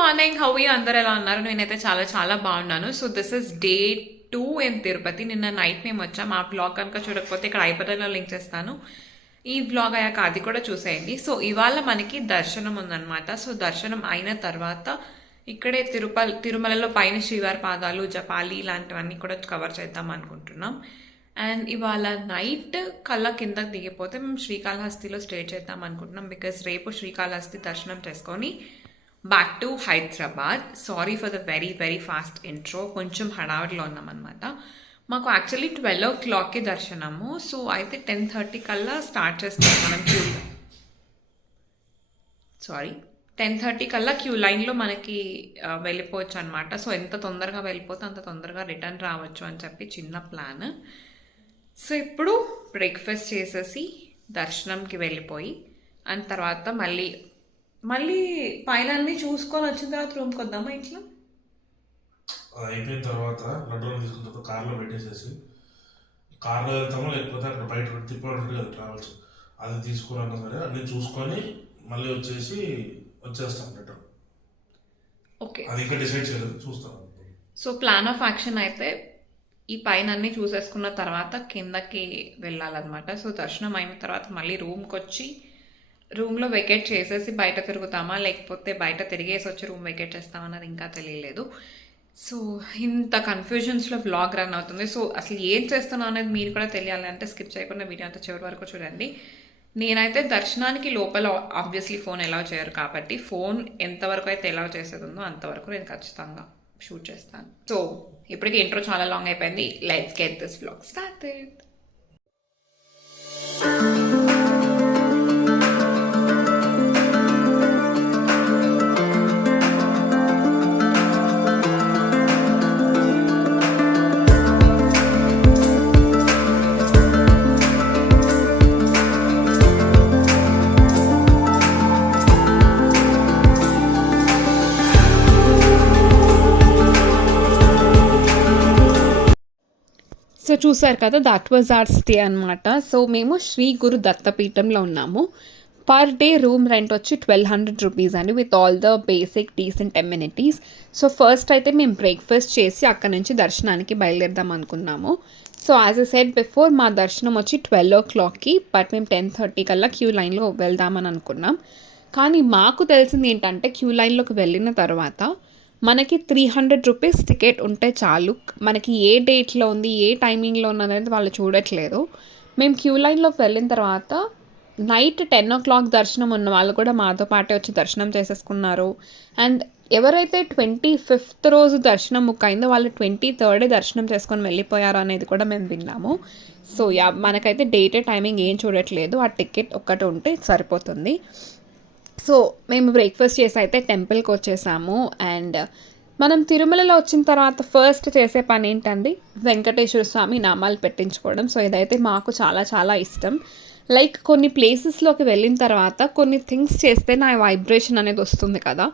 Morning. How you అందరు ఎలా ఉన్నారు? నేనైతే చాలా చాలా బాగున్నాను. So this is day 2 in Tirupati. నిన్న నైట్ మేము వచ్చాం. ఆ బ్లాగ్ కనుక చూడకపోతే ఇక్కడ ఐపటన్లో లింక్ చేస్తాను. ఈ బ్లాగ్ అయ్యాక అది కూడా చూసేయండి. సో ఇవాళ మనకి దర్శనం ఉందన్నమాట. సో దర్శనం అయిన తర్వాత ఇక్కడే తిరుమలలో పైన శ్రీవారి పాదాలు, జపాలి ఇలాంటివన్నీ కూడా కవర్ చేద్దాం అనుకుంటున్నాం. అండ్ ఇవాళ నైట్ కళ్ళ కిందకి దిగిపోతే మేము శ్రీకాళహస్తిలో స్టే చేద్దాం అనుకుంటున్నాం. బికాస్ రేపు శ్రీకాళహస్తి దర్శనం చేసుకొని back to Hyderabad. Sorry for the very very fast intro, కొంచెం హడావిడిలో ఉన్నామన్నమాట. మాకు యాక్చువల్లీ 12 o'clockకి దర్శనము. సో అయితే 10:30 కల్లా స్టార్ట్ చేస్తాం మనం సారీ 10:30 కల్లా క్యూ లైన్లో మనకి వెళ్ళిపోవచ్చు అనమాట. సో ఎంత తొందరగా వెళ్ళిపోతే అంత తొందరగా రిటర్న్ రావచ్చు అని చెప్పి చిన్న ప్లాన్. సో ఇప్పుడు బ్రేక్ఫాస్ట్ చేసేసి దర్శనంకి వెళ్ళిపోయి అండ్ తర్వాత మళ్ళీ పైన అన్ని చూసుకొని వచ్చిన తర్వాత రూమ్కి వద్దామా ఇంట్లో. అయిపోయిన తర్వాత లడ్డూలు తీసుకున్న కార్లో పెట్టేసేసి కార్లో వెళ్తామో లేకపోతే అక్కడ బయట తిప్పడానికి కదా ట్రావెల్స్, అది తీసుకున్నా సరే అన్ని చూసుకొని మళ్ళీ వచ్చేస్తాం రిటర్న్. ఓకే, అది ఇంకా డిసైడ్ చేయలేదు, చూస్తాను. సో ప్లాన్ ఆఫ్ యాక్షన్ అయితే ఈ పైన అన్ని చూసేసుకున్న తర్వాత కిందకి వెళ్ళాలన్నమాట. సో దర్శనం అయిన తర్వాత మళ్ళీ రూమ్కి వచ్చి రూమ్లో వెకేట్ చేసేసి బయట తిరుగుతామా లేకపోతే బయట తిరిగేసి వచ్చి రూమ్ వెకేట్ చేస్తామన్నది ఇంకా తెలియలేదు. సో ఇంత కన్ఫ్యూజన్స్లో వ్లాగ్ రన్ అవుతుంది. సో అసలు ఏం చేస్తున్నాం అనేది మీరు కూడా తెలియాలి అంటే స్కిప్ చేయకుండా వీడియో అంతా చివరి వరకు చూడండి. నేనైతే దర్శనానికి లోపల ఆబ్వియస్లీ ఫోన్ అలౌ చేయరు కాబట్టి ఫోన్ ఎంతవరకు అయితే అలౌ చేసేది ఉందో అంతవరకు నేను ఖచ్చితంగా షూట్ చేస్తాను. సో ఇప్పటికీ ఇంట్రో చాలా లాంగ్ అయిపోయింది. Let's get this vlog started. So చూసారు కదా, దట్ వాజ్ ఆర్ స్టే అనమాట. సో మేము శ్రీ గురు దత్తపీఠంలో ఉన్నాము. పర్ డే రూమ్ రెంట్ వచ్చి 1200 రూపీస్ అండి, with all the basic decent amenities. So first అయితే మేము బ్రేక్ఫాస్ట్ చేసి అక్కడ నుంచి దర్శనానికి బయలుదేరదాం అనుకున్నాము. So as a said before మా దర్శనం వచ్చి 12 o'clockకి, బట్ మేము 10:30 కల్లా క్యూ లైన్లో వెళ్దామని అనుకున్నాం. కానీ మాకు తెలిసింది ఏంటంటే క్యూ లైన్లోకి వెళ్ళిన తర్వాత మనకి 300 రూపీస్ టికెట్ ఉంటే చాలు. మనకి ఏ డేట్లో ఉంది, ఏ టైమింగ్లో ఉంది అనేది వాళ్ళు చూడట్లేదు. మేము క్యూ లైన్లోకి వెళ్ళిన తర్వాత నైట్ 10 o'clock దర్శనం ఉన్న వాళ్ళు కూడా మాతో పాటే వచ్చి దర్శనం చేసేసుకున్నారు. అండ్ ఎవరైతే 25th రోజు దర్శనం బుక్ అయిందో వాళ్ళు 23rd దర్శనం చేసుకొని వెళ్ళిపోయారు అనేది కూడా మేము విన్నాము. సో మనకైతే డేట్ టైమింగ్ ఏం చూడట్లేదు, ఆ టికెట్ ఒక్కటి ఉంటే సరిపోతుంది. సో మేము బ్రేక్ఫాస్ట్ చేసి అయితే టెంపుల్కి వచ్చేసాము. అండ్ మనం తిరుమలలో వచ్చిన తర్వాత ఫస్ట్ చేసే పని ఏంటండి, వెంకటేశ్వర స్వామి నామాలు పెట్టించుకోవడం. సో ఇదైతే మాకు చాలా చాలా ఇష్టం. లైక్ కొన్ని ప్లేసెస్లోకి వెళ్ళిన తర్వాత కొన్ని థింగ్స్ చేస్తే నా వైబ్రేషన్ అనేది వస్తుంది కదా.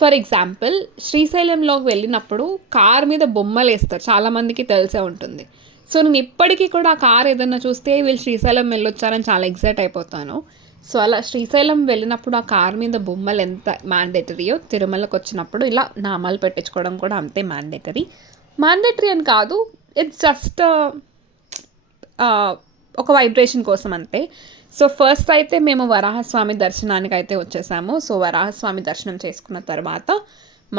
ఫర్ ఎగ్జాంపుల్ శ్రీశైలంలోకి వెళ్ళినప్పుడు కార్ మీద బొమ్మలు వేస్తారు, చాలామందికి తెలిసే ఉంటుంది. సో నేను ఇప్పటికీ కూడా ఆ కార్ ఏదన్నా చూస్తే వీళ్ళు శ్రీశైలం వెళ్ళొచ్చారని చాలా ఎక్సైట్ అయిపోతాను. సో అలా శ్రీశైలం వెళ్ళినప్పుడు ఆ కార్ మీద బొమ్మలు ఎంత మ్యాండేటరీయో, తిరుమలకు వచ్చినప్పుడు ఇలా నామాలు పెట్టించుకోవడం కూడా అంతే మ్యాండేటరీ అని కాదు, ఇట్స్ జస్ట్ ఒక వైబ్రేషన్ కోసం అంతే. సో ఫస్ట్ అయితే మేము వరాహస్వామి దర్శనానికి అయితే వచ్చేసాము. సో వరాహస్వామి దర్శనం చేసుకున్న తర్వాత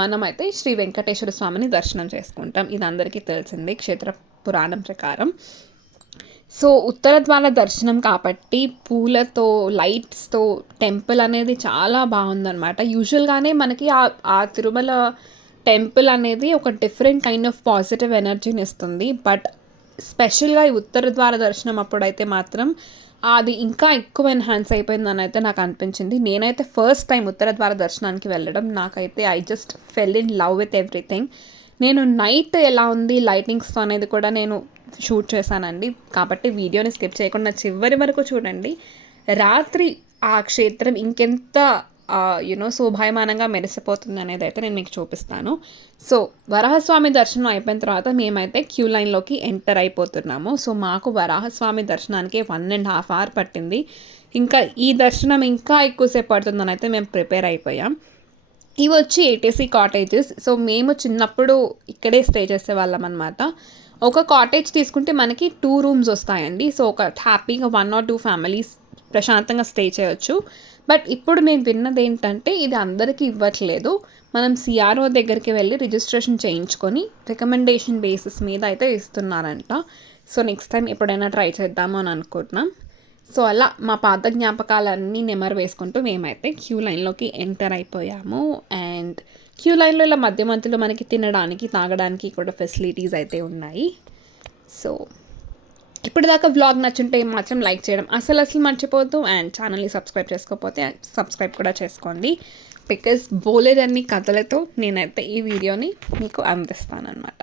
మనమైతే శ్రీ వెంకటేశ్వర స్వామిని దర్శనం చేసుకుంటాం. ఇది అందరికీ తెలిసింది క్షేత్ర పురాణం ప్రకారం. సో ఉత్తర ద్వార దర్శనం కాబట్టి పూలతో, లైట్స్తో టెంపుల్ అనేది చాలా బాగుందన్నమాట. యూజువల్గానే మనకి ఆ తిరుమల టెంపుల్ అనేది ఒక డిఫరెంట్ కైండ్ ఆఫ్ పాజిటివ్ ఎనర్జీని ఇస్తుంది. బట్ స్పెషల్గా ఈ ఉత్తర ద్వార దర్శనం అప్పుడైతే మాత్రం అది ఇంకా ఎక్కువ ఎన్హాన్స్ అయిపోయిందని అయితే నాకు అనిపించింది. నేనైతే ఫస్ట్ టైం ఉత్తర ద్వార దర్శనానికి వెళ్ళడం, నాకైతే I just fell in love with everything. నేను నైట్ ఎలా ఉంది లైటింగ్స్తో అనేది కూడా నేను షూట్ చేశానండి, కాబట్టి వీడియోని స్కిప్ చేయకుండా చివరి వరకు చూడండి. రాత్రి ఆ క్షేత్రం ఇంకెంత శోభాయమానంగా మెరిసిపోతుంది అనేది అయితే నేను మీకు చూపిస్తాను. సో వరాహస్వామి దర్శనం అయిపోయిన తర్వాత మేమైతే క్యూ లైన్లోకి ఎంటర్ అయిపోతున్నాము. సో మాకు వరాహస్వామి దర్శనానికి 1.5 hours పట్టింది. ఇంకా ఈ దర్శనం ఇంకా ఎక్కువసేపు పడుతుందని అయితే మేము ప్రిపేర్ అయిపోయాం. ఇవి వచ్చి ఏటీసీ కాటేజెస్. సో మేము చిన్నప్పుడు ఇక్కడే స్టే చేసేవాళ్ళం అనమాట. ఒక కాటేజ్ తీసుకుంటే మనకి 2 రూమ్స్ వస్తాయండి. సో ఒక హ్యాపీగా 1 or 2 ఫ్యామిలీస్ ప్రశాంతంగా స్టే చేయొచ్చు. బట్ ఇప్పుడు నేను విన్నది ఏంటంటే ఇది అందరికీ ఇవ్వట్లేదు. మనం సిఆర్ఓ దగ్గరికి వెళ్ళి రిజిస్ట్రేషన్ చేయించుకొని రికమెండేషన్ బేసిస్ మీద అయితే ఇస్తున్నారంట. సో నెక్స్ట్ టైం ఎప్పుడైనా ట్రై చేద్దాము అని అనుకుంటున్నాం. సో అలా మా పాత జ్ఞాపకాలన్నీ నెమరు వేసుకుంటూ మేమైతే క్యూ లైన్లోకి ఎంటర్ అయిపోయాము. అండ్ క్యూ లైన్లో ఇలా మధ్య మధ్యలో మనకి తినడానికి తాగడానికి కూడా ఫెసిలిటీస్ అయితే ఉన్నాయి. సో ఇప్పటిదాకా వ్లాగ్ నచ్చుంటే మాత్రం లైక్ చేయడం అసలు మర్చిపోద్దు. అండ్ ఛానల్ని సబ్స్క్రైబ్ చేసుకోకపోతే సబ్స్క్రైబ్ కూడా చేసుకోండి. బికాస్ బోలెడన్ని కథలతో నేనైతే ఈ వీడియోని మీకు అందిస్తాను అనమాట.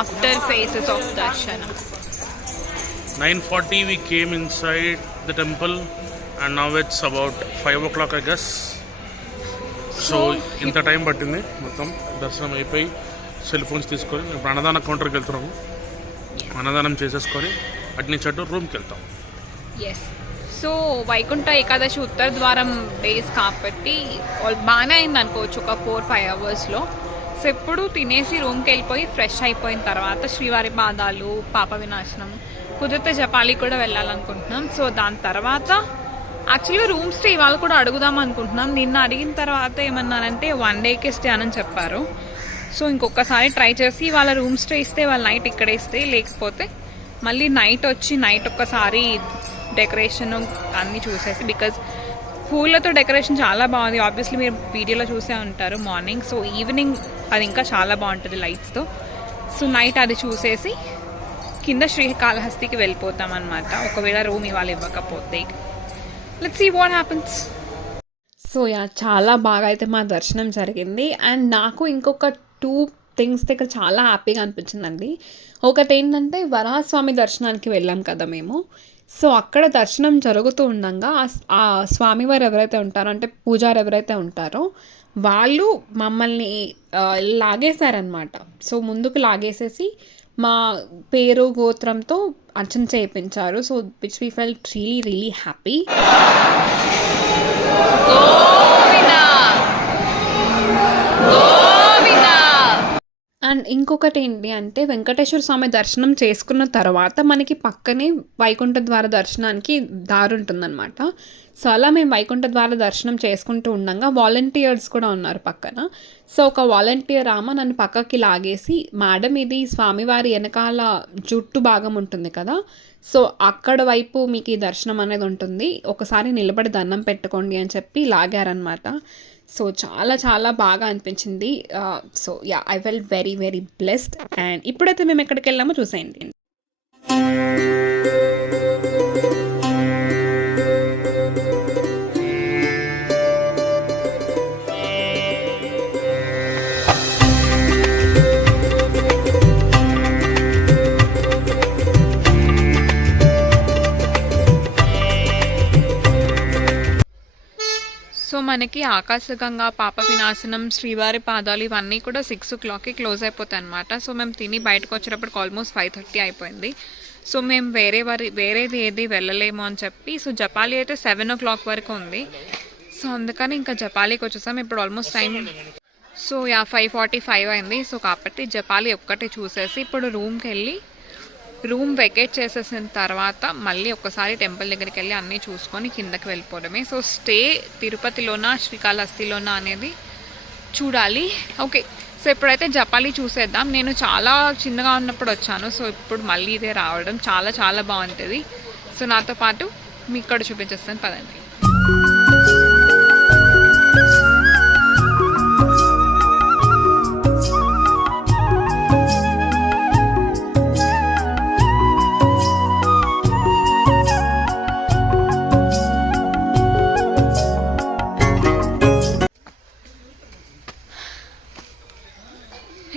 After phases of Darshana. 9:40 we came inside the temple and now it's about 5 o'clock I guess. So ఇంత టైం పట్టింది మొత్తం దర్శనం అయిపోయి సెల్ ఫోన్స్ తీసుకొని ఇప్పుడు అన్నదాన కౌంటర్కి వెళ్తున్నాము. అన్నదానం చేసేసుకొని అట్నుంచి అటు రూమ్కి వెళ్తాం. ఎస్. సో వైకుంఠ ఏకాదశి ఉత్తర ద్వారం డేస్ కాబట్టి బాగానే అయింది అనుకోవచ్చు ఒక 4-5 అవర్స్లో. సో ఎప్పుడు తినేసి రూమ్కి వెళ్ళిపోయి ఫ్రెష్ అయిపోయిన తర్వాత శ్రీవారి పాదాలు, పాప వినాశనం, కుదిరితే జపాలి కూడా వెళ్ళాలనుకుంటున్నాం. సో దాని తర్వాత యాక్చువల్గా రూమ్ స్టే ఇవాళ కూడా అడుగుదాం అనుకుంటున్నాం. నిన్న అడిగిన తర్వాత ఏమన్నారంటే 1 డేకే స్టే అని చెప్పారు. సో ఇంకొకసారి ట్రై చేసి వాళ్ళ రూమ్ స్టే ఇస్తే వాళ్ళ నైట్ ఇక్కడే స్టే, లేకపోతే మళ్ళీ నైట్ వచ్చి నైట్ ఒక్కసారి డెకరేషన్ అన్నీ చూసేసి, బికాజ్ పూలతో డెకరేషన్ చాలా బాగుంది. ఆబ్వియస్లీ మీరు వీడియోలో చూసే ఉంటారు మార్నింగ్. సో ఈవినింగ్ అది ఇంకా చాలా బాగుంటుంది లైట్స్తో. సో నైట్ అది చూసేసి కింద శ్రీకాళహస్తికి వెళ్ళిపోతాం అనమాట, ఒకవేళ రూమ్ ఇవాళ ఇవ్వకపోతే. Let's see what happens. So చాలా బాగా అయితే మా దర్శనం జరిగింది. అండ్ నాకు ఇంకొక 2 థింగ్స్ దగ్గర చాలా హ్యాపీగా అనిపించిందండి. ఒకటి ఏంటంటే వరాహస్వామి దర్శనానికి వెళ్ళాం కదా మేము. సో అక్కడ దర్శనం జరుగుతూ ఉండగా ఆ స్వామివారు ఎవరైతే ఉంటారో, అంటే పూజారి ఎవరైతే ఉంటారో వాళ్ళు మమ్మల్ని లాగేశారనమాట. సో ముందుకు లాగేసేసి మా పేరు గోత్రంతో అర్చన చేయించారు. So which we felt really happy. And ఇంకొకటి ఏంటి అంటే వెంకటేశ్వర స్వామి దర్శనం చేసుకున్న తర్వాత మనకి పక్కనే వైకుంఠ ద్వార దర్శనానికి దారి ఉంటుందన్నమాట. సో అలా మేము వైకుంఠ ద్వార దర్శనం చేసుకుంటూ ఉండగా వాలంటీర్స్ కూడా ఉన్నారు పక్కన. సో ఒక వాలంటీర్ ఆమె నన్ను పక్కకి లాగేసి, మేడం ఇది స్వామివారి వెనకాల జుట్టు భాగం ఉంటుంది కదా, సో అక్కడ వైపు మీకు ఈ దర్శనం అనేది ఉంటుంది, ఒకసారి నిలబడి దండం పెట్టుకోండి అని చెప్పి లాగారనమాట. సో చాలా బాగా అనిపించింది. So I felt very blessed. And ఇప్పుడైతే మేము ఎక్కడికి వెళ్ళామో చూసేయండి. సో మనకి ఆకాశగంగా, పాప వినాశనం, శ్రీవారి పాదాలు ఇవన్నీ కూడా 6 o'clockకి క్లోజ్ అయిపోతాయి అనమాట. సో మేము తిని బయటకు వచ్చేటప్పటికి ఆల్మోస్ట్ 5:30 అయిపోయింది. సో మేము వేరేది ఏది వెళ్ళలేము అని చెప్పి, సో జపాలి అయితే 7 o'clock వరకు ఉంది. సో అందుకని ఇంకా జపాలికి వచ్చేసాం. ఇప్పుడు ఆల్మోస్ట్ టైం 5:45 అయింది. సో కాబట్టి జపాలి ఒక్కటే చూసేసి ఇప్పుడు రూమ్కి వెళ్ళి రూమ్ వెకేట్ చేసేసిన తర్వాత మళ్ళీ ఒక్కసారి టెంపుల్ దగ్గరికి వెళ్ళి అన్నీ చూసుకొని కిందకి వెళ్ళిపోవడమే. సో స్టే తిరుపతిలోనా శ్రీకాళహస్తిలోనా అనేది చూడాలి. ఓకే, సో ఇప్పుడైతే జపాలి చూసేద్దాం. నేను చాలా చిన్నగా ఉన్నప్పుడు వచ్చాను, సో ఇప్పుడు మళ్ళీ ఇదే రావడం చాలా బాగుంటుంది. సో నాతో పాటు మీకు కూడా చూపించేస్తాను, పదండి.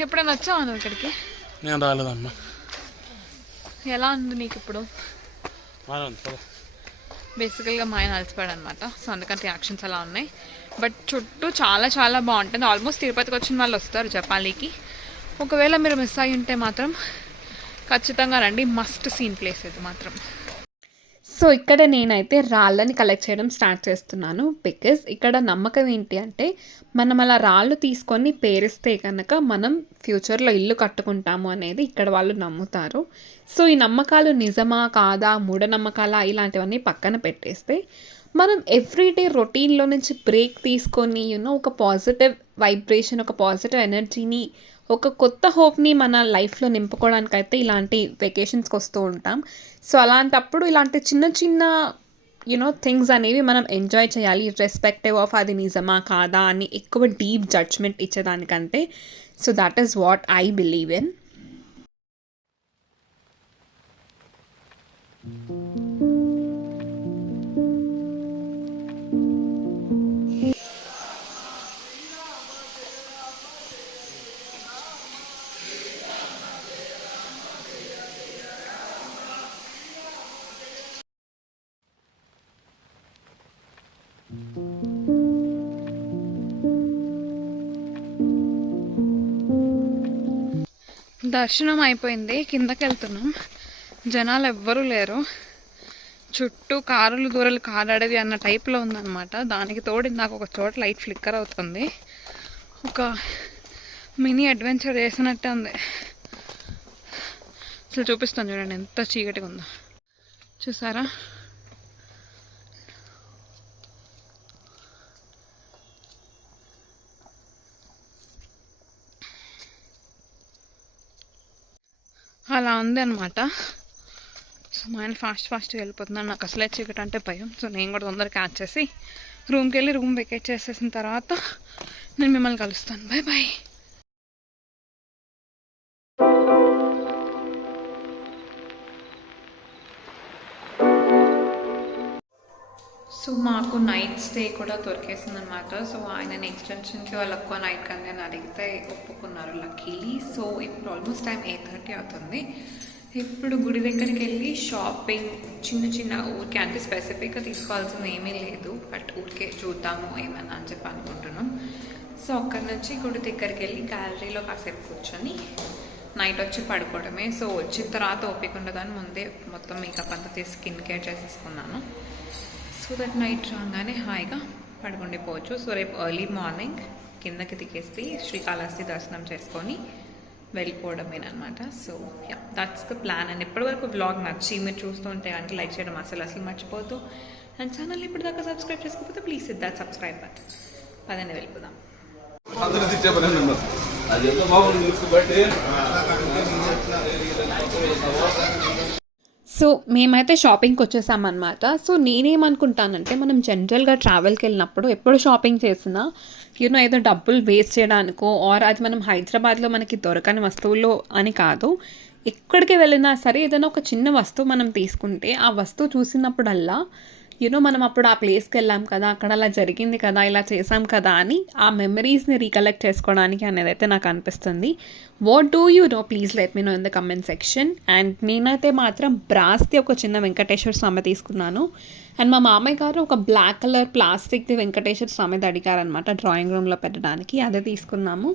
ఎప్పుడైనా వచ్చావా నువ్వు ఇక్కడికి? నేను రాలేదమ్మా. ఎలా ఉంది నీకు ఇప్పుడు? బేసికల్గా మా ఆయన అలసిపోయాడు అనమాట. సో అందుకని రియాక్షన్స్ అలా ఉన్నాయి. బట్ చుట్టూ చాలా చాలా బాగుంటుంది. ఆల్మోస్ట్ తిరుపతికి వచ్చిన వాళ్ళు వస్తారు జపాలీకి. ఒకవేళ మీరు మిస్ అయ్యి ఉంటే మాత్రం ఖచ్చితంగా రండి, మస్ట్ సీన్ ప్లేస్ ఇది మాత్రం. సో ఇక్కడ నేనైతే రాళ్ళని కలెక్ట్ చేయడం స్టార్ట్ చేస్తున్నాను. బికాజ్ ఇక్కడ నమ్మకం ఏంటి అంటే, మనం అలా రాళ్ళు తీసుకొని పేరిస్తే కనుక మనం ఫ్యూచర్లో ఇల్లు కట్టుకుంటాము అనేది ఇక్కడ వాళ్ళు నమ్ముతారు. సో ఈ నమ్మకాలు నిజమా కాదా, మూఢనమ్మకాలా, ఇలాంటివన్నీ పక్కన పెట్టేస్తే మనం ఎవ్రీడే రొటీన్లో నుంచి బ్రేక్ తీసుకొని ఒక పాజిటివ్ వైబ్రేషన్, ఒక పాజిటివ్ ఎనర్జీని, ఒక కొత్త హోప్ని మన లైఫ్లో నింపుకోవడానికైతే ఇలాంటి వెకేషన్స్కి వస్తూ ఉంటాం. సో అలాంటప్పుడు ఇలాంటి చిన్న చిన్న థింగ్స్ అనేవి మనం ఎంజాయ్ చేయాలి, రెస్పెక్టివ్ ఆఫ్ అది నిజమా కాదా అని ఎక్కువ డీప్ జడ్జ్మెంట్ ఇచ్చేదానికంటే. So that is what I believe in. దర్శనం అయిపోయింది, కిందకి వెళ్తున్నాం. జనాలు ఎవ్వరూ లేరు, చుట్టూ కారులు దూరలు కారాడేది అన్న టైప్లో ఉందన్నమాట. దానికి తోడు నాకు ఒక చోట లైట్ ఫ్లిక్కర్ అవుతుంది. ఒక మినీ అడ్వెంచర్ చేసినట్టే ఉంది. అసలు చూపిస్తాను చూడండి ఎంత చీకటిగా ఉందో, చూసారా? అలా ఉంది అనమాట. సో మా ఆయన ఫాస్ట్గా వెళ్ళిపోతున్నాను. నాకు అసలే చీకటి అంటే భయం. సో నేను కూడా తొందరగా క్యాచ్ చేసి రూమ్కి వెళ్ళి రూమ్ వెకేట్ చేసేసిన తర్వాత నేను మిమ్మల్ని కలుస్తాను. Bye bye. సో మాకు నైట్ స్టే కూడా దొరికేసింది అనమాట. సో ఆయన ఎక్స్టెన్షన్కి వాళ్ళకు నైట్ కానీ అని అడిగితే ఒప్పుకున్నారు లక్కీలీ. సో ఇప్పుడు ఆల్మోస్ట్ టైం 8:30 అవుతుంది. ఇప్పుడు గుడి దగ్గరికి వెళ్ళి షాపింగ్ చిన్న చిన్న ఊరికే, అంటే స్పెసిఫిక్గా తీసుకోవాల్సింది ఏమీ లేదు, బట్ ఊరికే చూద్దాము ఏమన్నా అని చెప్పి అనుకుంటున్నాం. సో అక్కడి నుంచి గుడి దగ్గరికి వెళ్ళి గ్యాలరీలో కాసేపు కూర్చొని నైట్ వచ్చి పడుకోవడమే. సో వచ్చిన తర్వాత ఓపిక ఉండదని ముందే మొత్తం మేకప్ అంతా తీసి స్కిన్ కేర్ చేసేసుకున్నాను. సో దట్ నైట్ రాగానే హాయిగా పడుకుండిపోవచ్చు. సో రేపు ఎర్లీ మార్నింగ్ కిందకి దిగేసి శ్రీకాళహస్తి దర్శనం చేసుకొని వెళ్ళిపోవడమేనమాట. So ya, that's the plan. And ఇప్పటివరకు వ్లాగ్ నచ్చి మీరు చూస్తూ ఉంటే అంటే లైక్ చేయడం అసలు మర్చిపోద్దు. అండ్ ఛానల్ ఇప్పుడు దాకా సబ్స్క్రైబ్ చేసుకోకపోతే please hit that subscribe button. పదండి వెళ్ళిపోదాం. సో మేమైతే షాపింగ్కి వచ్చేసామన్నమాట. సో నేనేమనుకుంటానంటే, మనం జనరల్గా ట్రావెల్కి వెళ్ళినప్పుడు ఎప్పుడు షాపింగ్ చేసినా ఏదో డబ్బులు వేస్ట్ చేయడానికో ఆర్ అది మనం హైదరాబాద్లో మనకి దొరకని వస్తువులు అని కాదు. ఎక్కడికి వెళ్ళినా సరే ఏదైనా ఒక చిన్న వస్తువు మనం తీసుకుంటే ఆ వస్తువు చూసినప్పుడల్లా మనం అప్పుడు ఆ ప్లేస్కి వెళ్ళాం కదా, అక్కడ అలా జరిగింది కదా, ఇలా చేసాం కదా అని ఆ మెమరీస్ని రీకలెక్ట్ చేసుకోవడానికి అనేది అయితే నాకు అనిపిస్తుంది. What do you know, please let me know in the comment section. And నేనైతే మాత్రం బ్రాస్ది ఒక చిన్న వెంకటేశ్వర స్వామి తీసుకున్నాను. అండ్ మా మామయ్య గారు ఒక బ్లాక్ కలర్ ప్లాస్టిక్ది వెంకటేశ్వర స్వామిది అడిగారనమాట డ్రాయింగ్ రూమ్లో పెట్టడానికి, అదే తీసుకున్నాము.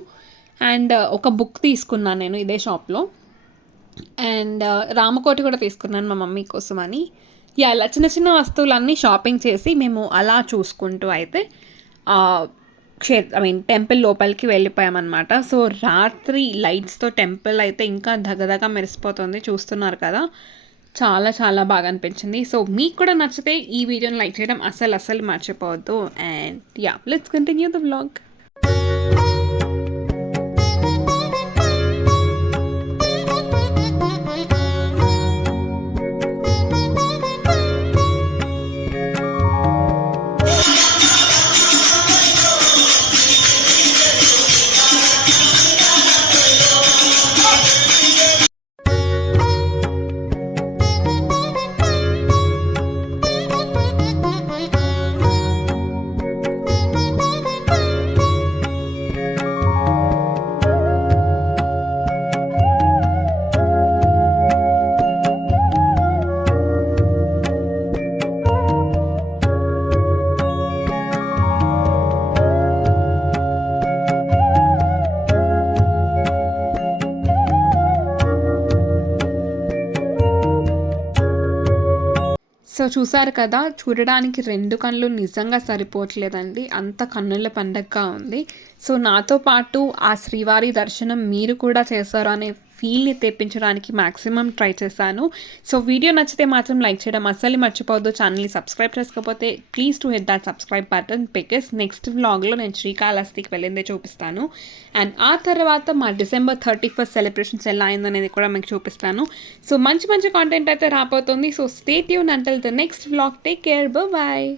అండ్ ఒక బుక్ తీసుకున్నాను నేను ఇదే షాప్లో. అండ్ రామకోటి కూడా తీసుకున్నాను మా మమ్మీ కోసం అని. ఇలా చిన్న చిన్న వస్తువులన్నీ షాపింగ్ చేసి మేము అలా చూసుకుంటూ అయితే టెంపుల్ లోపలికి వెళ్ళిపోయామన్నమాట. సో రాత్రి లైట్స్తో టెంపుల్ అయితే ఇంకా దగదగా మెరిసిపోతుంది, చూస్తున్నారు కదా, చాలా చాలా బాగా అనిపించింది. సో మీకు కూడా నచ్చితే ఈ వీడియోని లైక్ చేయడం అసలు మర్చిపోవద్దు. And yeah, let's continue the vlog. So చూసారు కదా, చూడడానికి 2 కళ్ళు నిజంగా సరిపోవట్లేదండి. అంత కన్నుల పండగగా ఉంది. సో నాతో పాటు ఆ శ్రీవారి దర్శనం మీరు కూడా చేశారు అనే ఫీల్ని తెప్పించడానికి మ్యాక్సిమం ట్రై చేశాను. సో వీడియో నచ్చితే మాత్రం లైక్ చేయడం అస్సలు మర్చిపోవద్దు. ఛానల్ని సబ్స్క్రైబ్ చేసుకోకపోతే please to hit that subscribe button, because next వ్లాగ్లో నేను శ్రీకాళహస్తికి వెళ్ళిందే చూపిస్తాను. అండ్ ఆ తర్వాత మా December 31st సెలబ్రేషన్స్ ఎలా అయిందనేది కూడా మీకు చూపిస్తాను. సో మంచి మంచి కాంటెంట్ అయితే రాబోతుంది. So stay tune until the next vlog. Take care, bye.